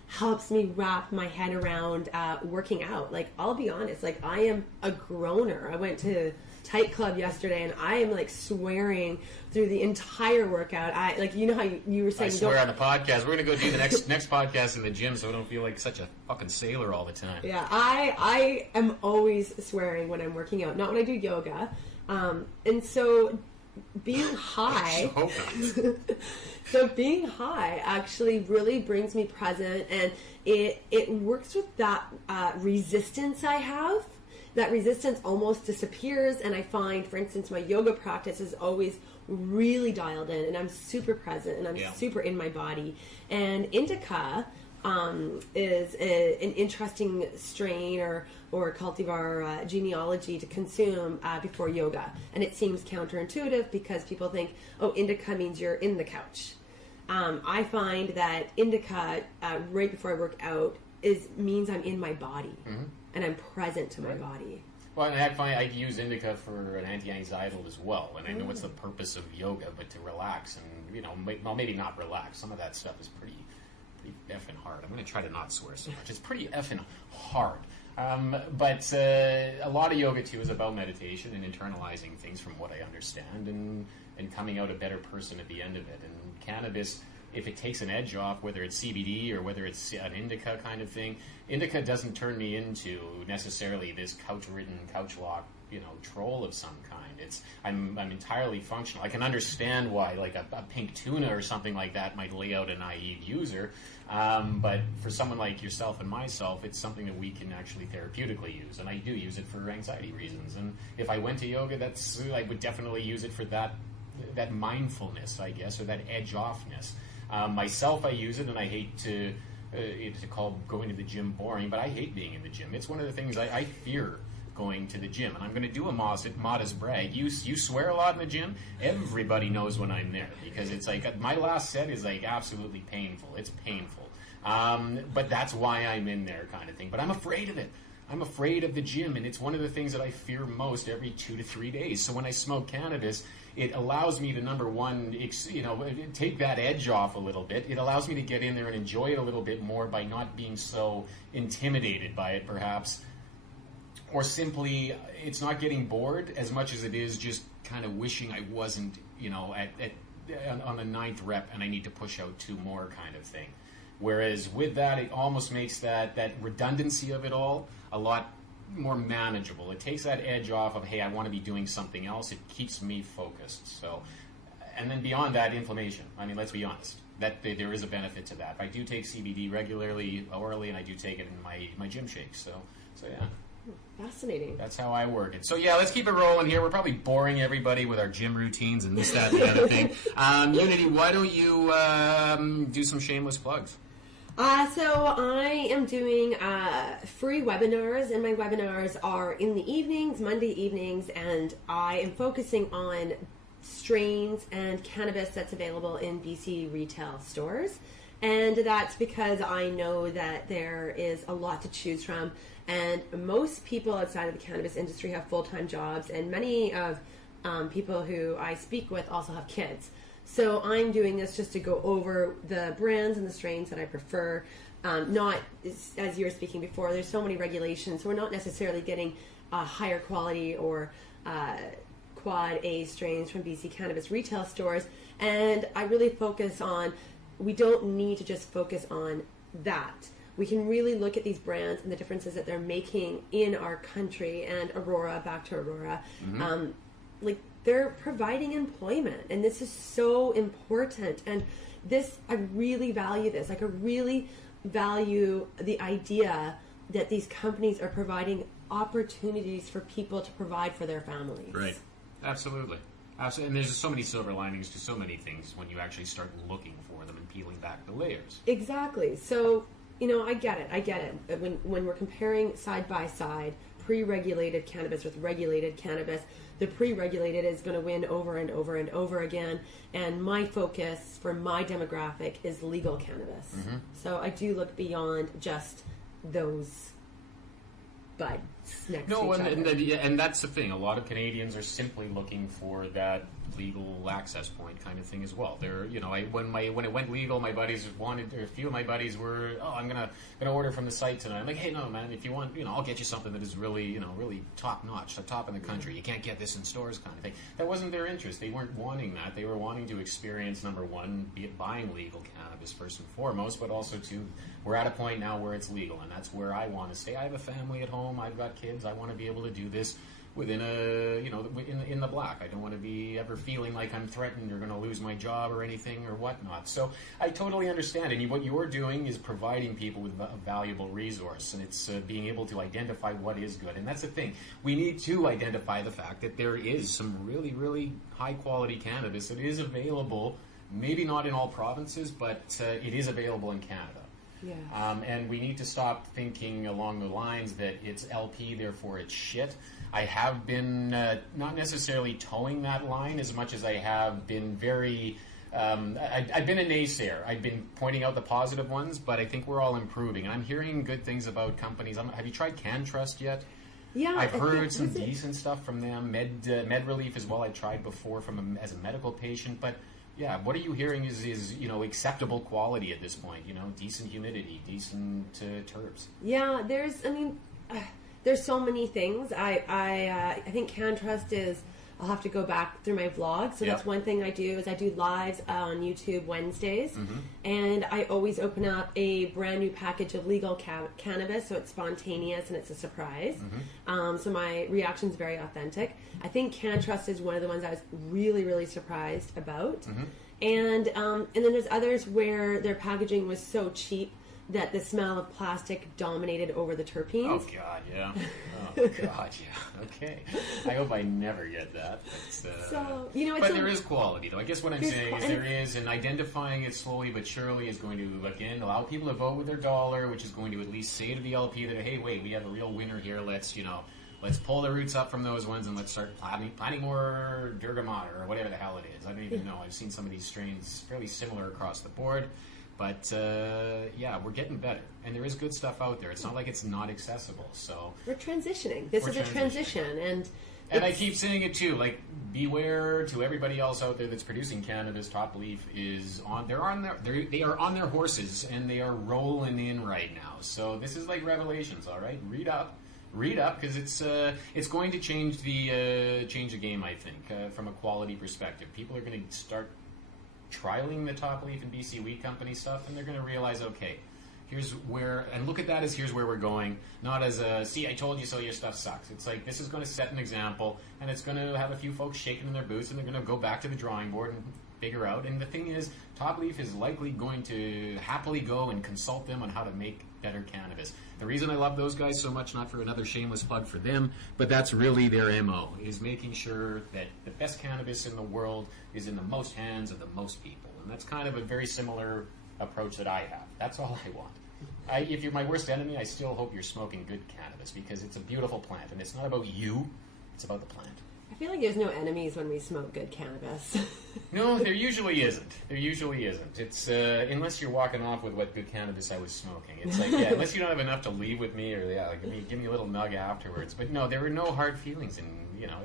helps me wrap my head around working out. Like, I'll be honest, like, I am a groaner. I went to Tight Club yesterday, and I am like swearing through the entire workout. I like, how you were saying. I swear on the podcast. We're gonna go do the next podcast in the gym, so I don't feel like such a fucking sailor all the time. Yeah, I am always swearing when I'm working out, not when I do yoga, and so being high. So being high actually really brings me present, and it works with that resistance I have. That resistance almost disappears, and I find, for instance, my yoga practice is always really dialed in, and I'm super present, and I'm super in my body. And indica is an interesting strain or cultivar genealogy to consume before yoga. And it seems counterintuitive because people think, oh, indica means you're in the couch. I find that indica right before I work out means I'm in my body. And I'm present to my body. Well, and I find I use indica for an anti-anxietal as well. And I know it's the purpose of yoga, but to relax and, maybe not relax. Some of that stuff is pretty effing hard. I'm going to try to not swear so much. It's pretty effing hard. But a lot of yoga, too, is about meditation and internalizing things from what I understand and coming out a better person at the end of it. And cannabis, if it takes an edge off, whether it's CBD or whether it's an indica kind of thing, indica doesn't turn me into necessarily this couch-ridden, couch-locked, troll of some kind. I'm entirely functional. I can understand why, like a pink tuna or something like that might lay out a naive user, but for someone like yourself and myself, it's something that we can actually therapeutically use, and I do use it for anxiety reasons. And if I went to yoga, I would definitely use it for that mindfulness, I guess, or that edge-offness. Myself, I use it, and I hate to call going to the gym boring, but I hate being in the gym. It's one of the things I fear going to the gym, and I'm going to do a modest brag. You swear a lot in the gym. Everybody knows when I'm there because it's like my last set is like absolutely painful. It's painful, but that's why I'm in there, kind of thing. But I'm afraid of it. I'm afraid of the gym, and it's one of the things that I fear most every 2 to 3 days. So when I smoke cannabis, it allows me to, number one, take that edge off a little bit. It allows me to get in there and enjoy it a little bit more by not being so intimidated by it, perhaps. Or simply, it's not getting bored as much as it is just kind of wishing I wasn't, on the 9th rep and I need to push out 2 more kind of thing. Whereas with that, it almost makes that redundancy of it all a lot more manageable. It takes that edge off of, hey, I want to be doing something else. It keeps me focused. So, and then beyond that, inflammation. I mean, let's be honest. That there is a benefit to that. I do take CBD regularly, orally, and I do take it in my gym shakes. So yeah. Fascinating. That's how I work it. So yeah, let's keep it rolling here. We're probably boring everybody with our gym routines and this, that, and the other thing. Unity, why don't you do some shameless plugs? So I am doing free webinars, and my webinars are in the evenings, Monday evenings, and I am focusing on strains and cannabis that's available in BC retail stores. And that's because I know that there is a lot to choose from, and most people outside of the cannabis industry have full-time jobs, and many of people who I speak with also have kids. So I'm doing this just to go over the brands and the strains that I prefer. Not, as you were speaking before, there's so many regulations, so we're not necessarily getting higher quality or quad A strains from BC Cannabis retail stores. And I really focus on, we don't need to just focus on that. We can really look at these brands and the differences that they're making in our country. And Aurora, back to Aurora, like they're providing employment, and this is so important. And this, I really value this. Like I really value the idea that these companies are providing opportunities for people to provide for their families. Right. Absolutely. Absolutely. And there's so many silver linings to so many things when you actually start looking for them and peeling back the layers. Exactly. So, you know, I get it. When we're comparing side by side pre-regulated cannabis with regulated cannabis, the pre-regulated is going to win over and over and over again. And my focus for my demographic is legal cannabis. So I do look beyond just those buds next to each other. And that's the thing. A lot of Canadians are simply looking for that legal access point kind of thing as well. They're, you know, when it went legal, my buddies wanted, or a few of my buddies were, I'm gonna order from the site tonight. I'm like, hey, no, man, if you want, you know, I'll get you something that is really, you know, really top notch, the top in the country. You can't get this in stores, kind of thing. That wasn't their interest. They weren't wanting that. They were wanting to experience, number one, be it buying legal cannabis first and foremost, but also to, we're at a point now where it's legal, and that's where I want to stay. I have a family at home. I've got kids. I want to be able to do this within a, you know, in the black. I don't want to be ever feeling like I'm threatened or going to lose my job or anything or whatnot. So I totally understand. And what you're doing is providing people with a valuable resource, and it's being able to identify what is good. And that's the thing. We need to identify the fact that there is some really, really high quality cannabis that is available, maybe not in all provinces, but it is available in Canada. Yeah. And we need to stop thinking along the lines that it's LP, therefore it's shit. I have been not necessarily towing that line as much as I have been very... I've been a naysayer. I've been pointing out the positive ones, but I think we're all improving. And I'm hearing good things about companies. Have you tried CanTrust yet? Yeah, I've heard some decent stuff from them. Med Relief as well. I tried before as a medical patient, but... Yeah, what are you hearing is you know, acceptable quality at this point? You know, decent humidity, decent terps. Yeah, there's so many things. I think CanTrust is. I'll have to go back through my vlog. So that's one thing I do is I do lives on YouTube Wednesdays, and I always open up a brand new package of legal cannabis, so it's spontaneous and it's a surprise. So my reaction's very authentic. I think CanTrust is one of the ones I was really, really surprised about. And then there's others where their packaging was so cheap that the smell of plastic dominated over the terpenes. Oh, God, yeah. Oh, God, yeah. Okay. I hope I never get that. So, you know, but there is quality, though. I guess what I'm saying is there is, and identifying it slowly but surely is going to, again, allow people to vote with their dollar, which is going to at least say to the LP that, hey, wait, we have a real winner here. Let's pull the roots up from those ones and let's start planting more Durgamata or whatever the hell it is. I don't even know. I've seen some of these strains fairly similar across the board. But, yeah, we're getting better. And there is good stuff out there. It's not like it's not accessible. So we're transitioning. This is a transition. And I keep saying it, too. Like, beware to everybody else out there that's producing cannabis. Top Leaf is on... They are on their horses, and they are rolling in right now. So this is like Revelations, all right? Read up, because it's going to change the game, I think, from a quality perspective. People are going to start trialing the Top Leaf and BC Wheat Company stuff, and they're going to realize, okay, here's where, and look at that as here's where we're going, not as a, see, I told you so, your stuff sucks. It's like, this is going to set an example, and it's going to have a few folks shaking in their boots, and they're going to go back to the drawing board and figure out. And the thing is, Top Leaf is likely going to happily go and consult them on how to make better cannabis. The reason I love those guys so much, not for another shameless plug for them, but that's really their MO, is making sure that the best cannabis in the world is in the most hands of the most people. And that's kind of a very similar approach that I have. That's all I want. If you're my worst enemy, I still hope you're smoking good cannabis, because it's a beautiful plant, and it's not about you, it's about the plant. I feel like there's no enemies when we smoke good cannabis. No, there usually isn't. It's unless you're walking off with what good cannabis I was smoking. It's like, yeah, unless you don't have enough to leave with me, or give me a little nug afterwards. But no, there were no hard feelings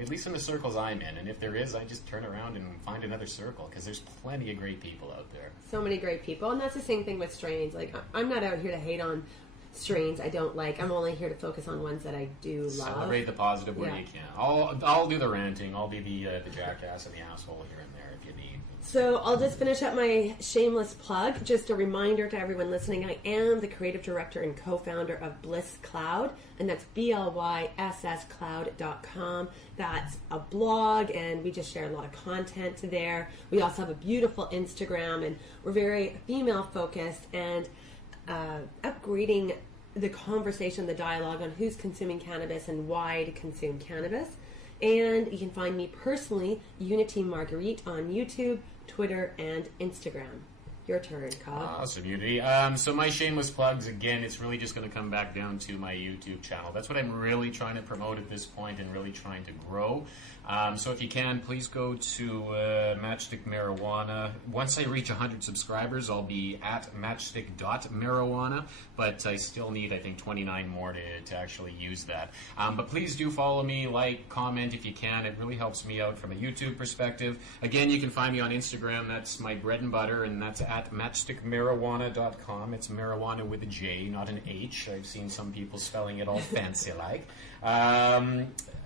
at least in the circles I'm in. And if there is, I just turn around and find another circle, because there's plenty of great people out there. So many great people, and that's the same thing with strains. Like, I'm not out here to hate on strains I don't like. I'm only here to focus on ones that I do love. Celebrate the positive where you can. I'll do the ranting. I'll be the jackass and the asshole here and there if you need. So I'll just finish up my shameless plug. Just a reminder to everyone listening, I am the creative director and co-founder of Bliss Cloud, and that's BLYSScloud.com. That's a blog, and we just share a lot of content there. We also have a beautiful Instagram, and we're very female-focused and upgrading the conversation, the dialogue on who's consuming cannabis and why to consume cannabis. And you can find me personally, Unity Marguerite, on YouTube, Twitter, and Instagram. Your turn, Cobb. Awesome, Unity. So my shameless plugs, again, it's really just going to come back down to my YouTube channel. That's what I'm really trying to promote at this point and really trying to grow. So if you can, please go to Matchstick Marijuana. Once I reach 100 subscribers, I'll be at matchstick.marijuana, but I still need, I think, 29 more to actually use that. But please do follow me, like, comment if you can. It really helps me out from a YouTube perspective. Again, you can find me on Instagram. That's my bread and butter, and that's at matchstickmarijuana.com. It's marijuana with a J, not an H. I've seen some people spelling it all fancy like.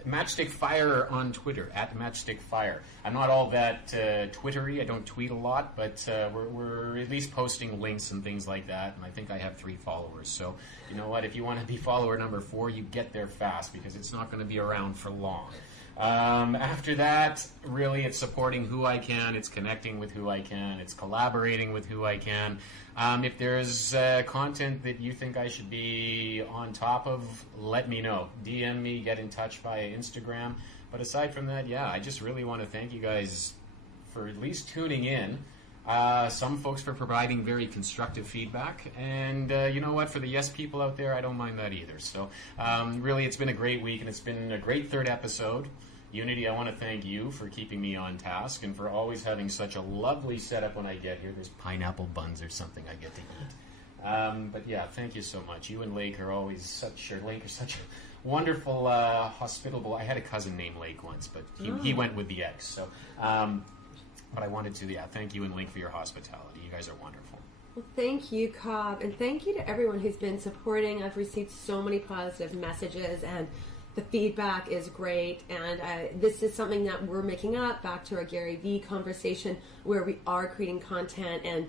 Matchstick Fire on Twitter, at Matchstick Fire. I'm not all that Twittery. I don't tweet a lot, but we're at least posting links and things like that, and I think I have 3 followers. So, you know what? If you want to be follower number 4, you get there fast, because it's not going to be around for long. After that, really, it's supporting who I can, it's connecting with who I can, it's collaborating with who I can. If there's content that you think I should be on top of, let me know. DM me, get in touch via Instagram. But aside from that, I just really want to thank you guys for at least tuning in. Some folks for providing very constructive feedback. And you know what? For the yes people out there, I don't mind that either. So really, it's been a great week, and it's been a great 3rd episode. Unity, I want to thank you for keeping me on task and for always having such a lovely setup when I get here. There's pineapple buns or something I get to eat. But thank you so much. You and Lake are always such a wonderful, hospitable. I had a cousin named Lake once, but he went with the X. So, but I wanted to, thank you and Lake for your hospitality. You guys are wonderful. Well, thank you, Cobb, and thank you to everyone who's been supporting. I've received so many positive messages, and the feedback is great, and this is something that we're making up, back to our Gary Vee conversation, where we are creating content, and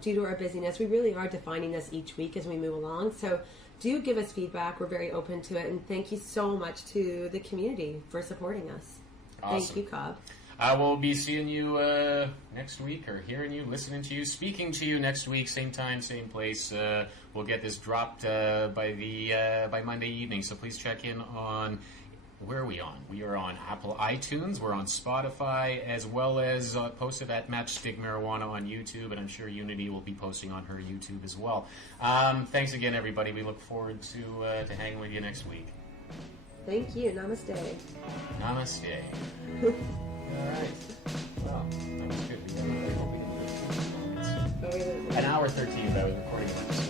due to our busyness, we really are defining this each week as we move along. So do give us feedback. We're very open to it, and thank you so much to the community for supporting us. Awesome. Thank you, Cobb. We'll be seeing you next week, or hearing you, listening to you, speaking to you next week, same time, same place. We'll get this dropped by Monday evening, so please check in on, where are we on? We are on Apple iTunes, we're on Spotify, as well as posted at Matchstick Marijuana on YouTube, and I'm sure Unity will be posting on her YouTube as well. Thanks again, everybody. We look forward to hanging with you next week. Thank you. Namaste. Namaste. All right. Well, that was good. I hope we can do it. An hour 13, but I was recording it.